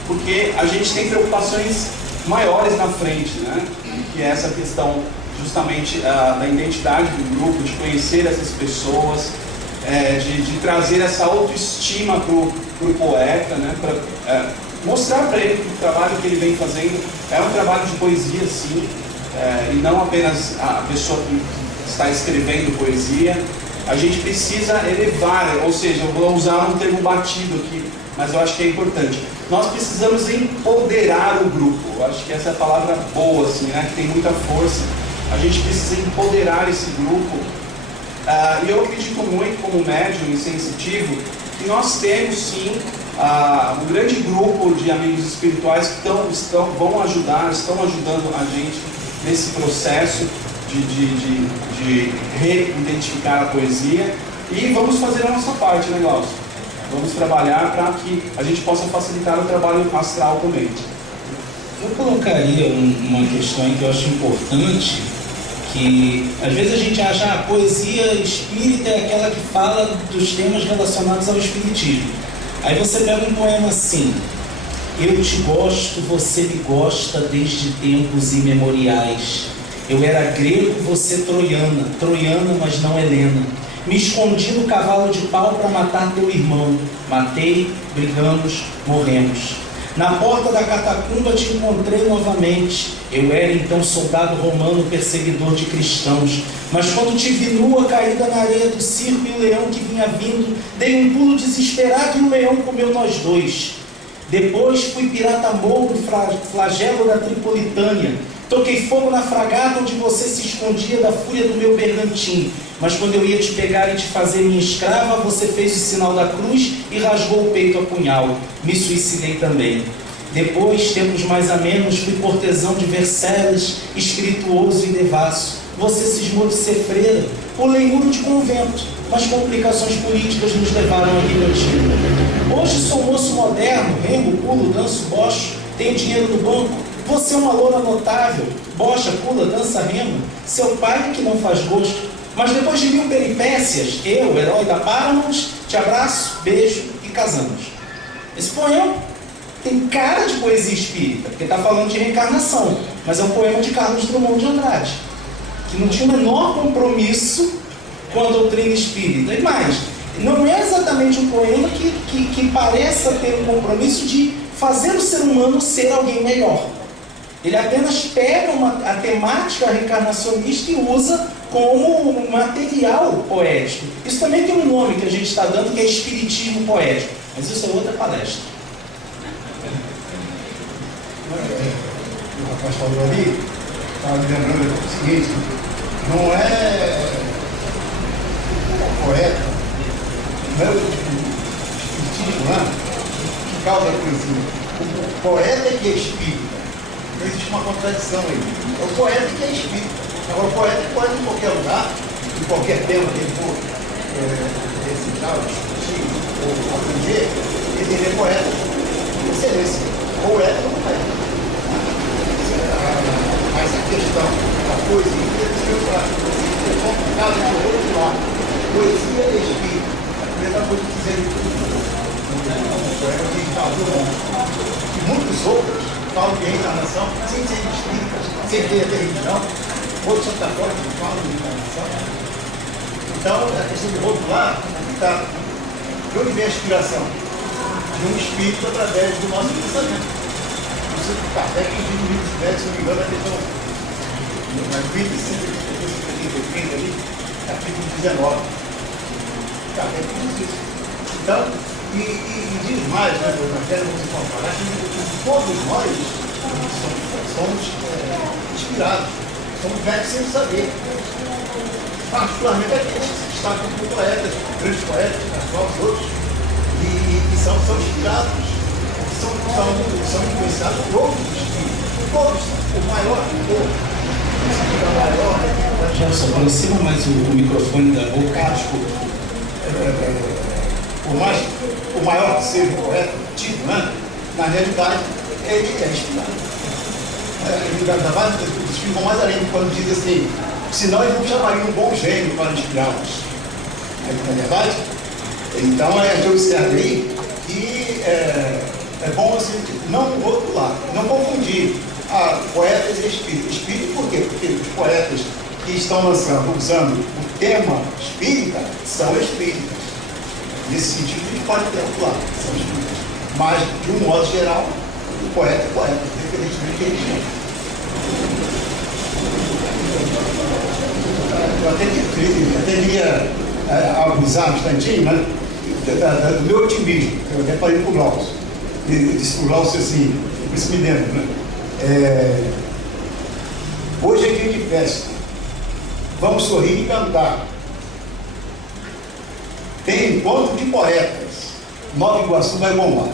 porque a gente tem preocupações maiores na frente, né? Que é essa questão justamente da identidade do grupo, de conhecer essas pessoas, de trazer essa autoestima para o poeta, né? Para mostrar para ele que o trabalho que ele vem fazendo é um trabalho de poesia, sim, e não apenas a pessoa que está escrevendo poesia. A gente precisa elevar, ou seja, eu vou usar um termo batido aqui, mas eu acho que é importante. Nós precisamos empoderar o grupo. Eu acho que essa é a palavra boa, assim, né? Que tem muita força. A gente precisa empoderar esse grupo. E eu acredito muito, como médium e sensitivo, que nós temos sim um grande grupo de amigos espirituais que vão ajudar, estão ajudando a gente nesse processo de reidentificar a poesia, e vamos fazer a nossa parte, né, Glaucio? Vamos trabalhar para que a gente possa facilitar o trabalho astral também. Eu colocaria uma questão que eu acho importante, que às vezes a gente acha a poesia espírita é aquela que fala dos temas relacionados ao espiritismo. Aí você pega um poema assim: eu te gosto, você me gosta desde tempos imemoriais. Eu era grego, você troiana, mas não Helena. Me escondi no cavalo de pau para matar teu irmão. Matei, brigamos, morremos. Na porta da catacumba te encontrei novamente. Eu era então soldado romano, perseguidor de cristãos. Mas quando te vi nua, caída na areia do circo, e o leão que vinha vindo, dei um pulo desesperado e o leão comeu nós dois. Depois fui pirata morro, flagelo da Tripolitânia. Toquei fogo na fragata onde você se escondia da fúria do meu bergantim. Mas quando eu ia te pegar e te fazer minha escrava, você fez o sinal da cruz e rasgou o peito a punhal. Me suicidei também. Depois, tempos mais amenos, fui cortesão de Vercelas, espirituoso e devasso. Você cismou de ser freira, pulei muro de convento, mas complicações políticas nos levaram à guilhotina. Hoje sou moço moderno, remo, pulo, danço, bocho, tenho dinheiro no banco. Você é uma loura notável, bocha, pula, dança, remo. Seu pai que não faz gosto. Mas depois de 1000 peripécias, eu, herói da Paramount, te abraço, beijo e casamos. Esse poema tem cara de poesia espírita, porque está falando de reencarnação, mas é um poema de Carlos Drummond de Andrade, que não tinha o menor compromisso com a doutrina espírita. E mais, não é exatamente um poema que pareça ter um compromisso de fazer o ser humano ser alguém melhor. Ele apenas pega a temática reencarnacionista e usa como material poético. Isso também tem um nome que a gente está dando, que é espiritismo poético. Mas isso é outra palestra. O rapaz falou ali, estava me lembrando o seguinte: não é o poeta, não é o espiritismo lá que causa a poesia. O poeta é que é espírita. Não existe uma contradição aí. É o poeta que é espírita. Agora, o poeta é poeta em qualquer lugar, em qualquer tema que ele for recitar, discutir ou aprender, ele é poeta. Excelência. Poeta ou poeta. Mas a questão da poesia deve ser é complicada de outro lado. Poesia é espírita. A primeira coisa que dizer o poema que falou e muitos outros falam de reencarnação sem ser espíritas, sem ter a religião. Outros são católicos que falam de reencarnação. Então, a questão do outro lado está de onde vem a inspiração? De um espírito através do nosso pensamento. Isso Kardec em 2010, se não me engano, a questão nas 25 ali, capítulo 19. Kardec diz isso. Então, e diz mais, né, no Evangelho vamos comparar que todos nós somos inspirados, somos velhos sem saber. Particularmente aqueles que se destacam como poetas, grandes poetas, os outros, e são inspirados, são influenciados por outros espíritos. Todos, o maior de todos. Gerson, aproxima mais o microfone da boca. Desculpa. Por mais o maior que seja o poeta, tido, né? Na realidade, ele é inspirado. Da base dos espíritos vão mais além quando diz assim, senão eles não chamariam um bom gênio para inspirá-los. Não é verdade? Então a gente observa aí que é bom assim, não rotular, não confundir poetas e espíritos. Espírito por quê? Porque os poetas que estão usando o tema espírita são espíritas. Nesse sentido, a gente pode ter rotular, são espíritas. Mas, de um modo geral, o poeta é poeta, independentemente de religião. Eu até queria abusar um instantinho, né, do meu otimismo. Eu até falei para o Glaucio. Eu disse para o Glaucio assim, por isso me lembro, né? Hoje é dia de festa. Vamos sorrir e cantar. Tem encontro de poetas. Nova Iguaçu vai bombar.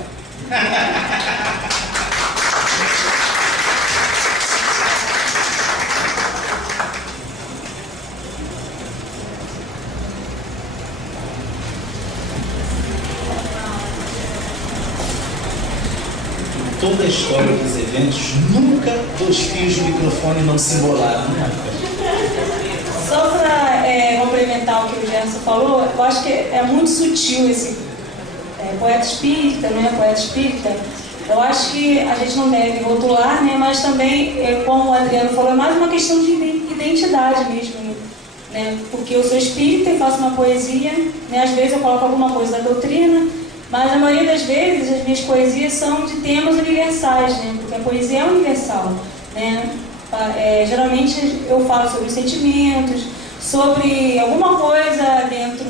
Toda a história dos eventos, nunca dois fios de microfone não se embolaram, né? Só para complementar o que o Gerson falou, eu acho que é muito sutil esse poeta espírita, né? Poeta espírita. Eu acho que a gente não deve rotular, né? Mas também, como o Adriano falou, é mais uma questão de identidade mesmo, né? Porque eu sou espírita e faço uma poesia, né? Às vezes eu coloco alguma coisa da doutrina, mas a maioria das vezes as minhas poesias são de temas universais, né? Porque a poesia é universal, né? Geralmente eu falo sobre os sentimentos, sobre alguma coisa dentro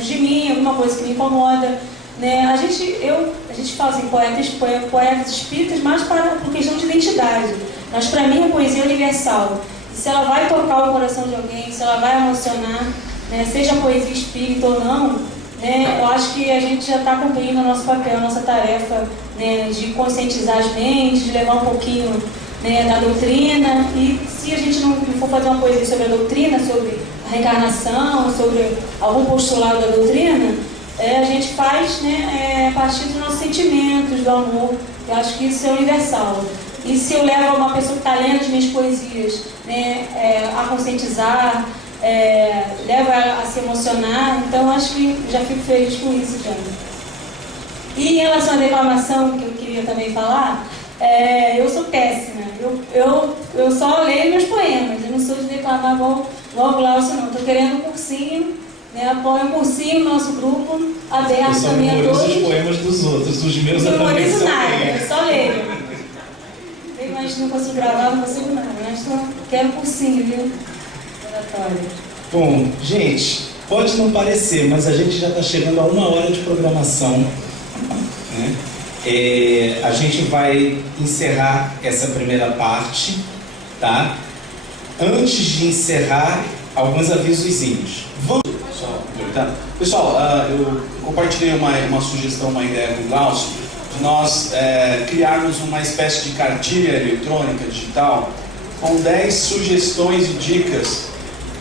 de mim, alguma coisa que me incomoda, né? A gente fala assim, poetas espíritas, mas por questão de identidade. Mas para mim a poesia é universal. E se ela vai tocar o coração de alguém, se ela vai emocionar, né? Seja poesia espírita ou não, né? Eu acho que a gente já está cumprindo o nosso papel, a nossa tarefa, né? De conscientizar as mentes, de levar um pouquinho, né, da doutrina. E se a gente não for fazer uma poesia sobre a doutrina, sobre a reencarnação, sobre algum postulado da doutrina, a gente faz, né, a partir dos nossos sentimentos, do amor. Eu acho que isso é universal. E se eu levo uma pessoa que está lendo as minhas poesias, né, a conscientizar, levo ela a se emocionar, então acho que já fico feliz com isso já. E em relação à declamação, que eu queria também falar, eu sou péssima. Eu só leio meus poemas, eu não sou de declamar igual o Glaucio, não. Estou querendo um cursinho, né? Apoio um cursinho no nosso grupo, aberto também a todos. Eu só memorizo os poemas dos outros, os meus não também são nada, meio. eu só leio. Mas não consigo gravar, não consigo nada. Mas quero um cursinho, viu? Oratório. Bom, gente, pode não parecer, mas a gente já está chegando a 1 hora de programação, né? A gente vai encerrar essa primeira parte, tá? Antes de encerrar, alguns avisozinhos. Vamos... Pessoal, eu compartilhei uma sugestão, uma ideia com o Glaucio, de nós criarmos uma espécie de cartilha eletrônica digital com 10 sugestões e dicas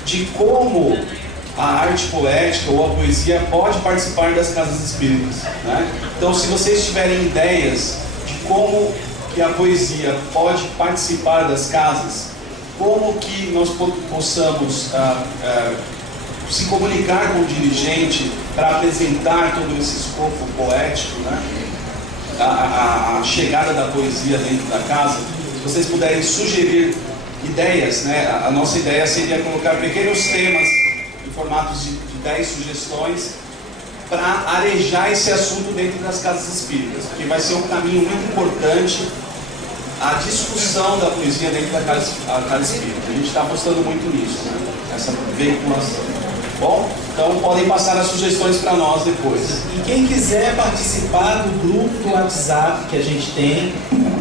de como a arte poética ou a poesia pode participar das casas espíritas, né? Então, se vocês tiverem ideias de como que a poesia pode participar das casas, como que nós possamos se comunicar com o dirigente para apresentar todo esse escopo poético, né? A chegada da poesia dentro da casa, se vocês puderem sugerir ideias, né? A nossa ideia seria colocar pequenos temas em formatos de 10 sugestões para arejar esse assunto dentro das casas espíritas, porque vai ser um caminho muito importante a discussão da poesia dentro da casa espírita. A gente está apostando muito nisso, né? Essa veiculação. Bom, então podem passar as sugestões para nós depois. E quem quiser participar do grupo do WhatsApp que a gente tem,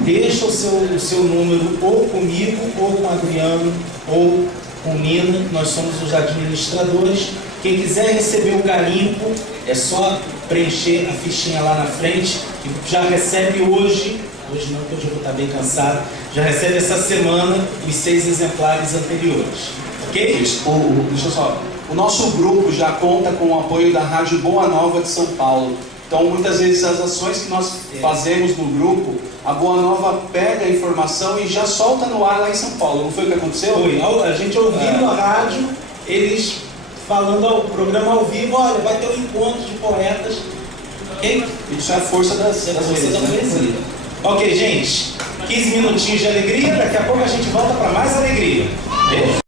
deixa o seu número ou comigo, ou com o Adriano, ou com Nina, nós somos os administradores. Quem quiser receber o garimpo, é só preencher a fichinha lá na frente, que já recebe hoje não, porque hoje eu vou estar bem cansado, já recebe essa semana os 6 exemplares anteriores. Ok? Isso. Deixa eu só. O nosso grupo já conta com o apoio da Rádio Boa Nova de São Paulo. Então, muitas vezes, as ações que nós fazemos no grupo, a Boa Nova pega a informação e já solta no ar lá em São Paulo. Não foi o que aconteceu? Foi. A gente ouvindo a rádio, eles falando ao programa ao vivo, olha, vai ter um encontro de poetas. Okay? Isso é a força da poesia. Ok, gente. 15 minutinhos de alegria, daqui a pouco a gente volta para mais alegria. Beijo.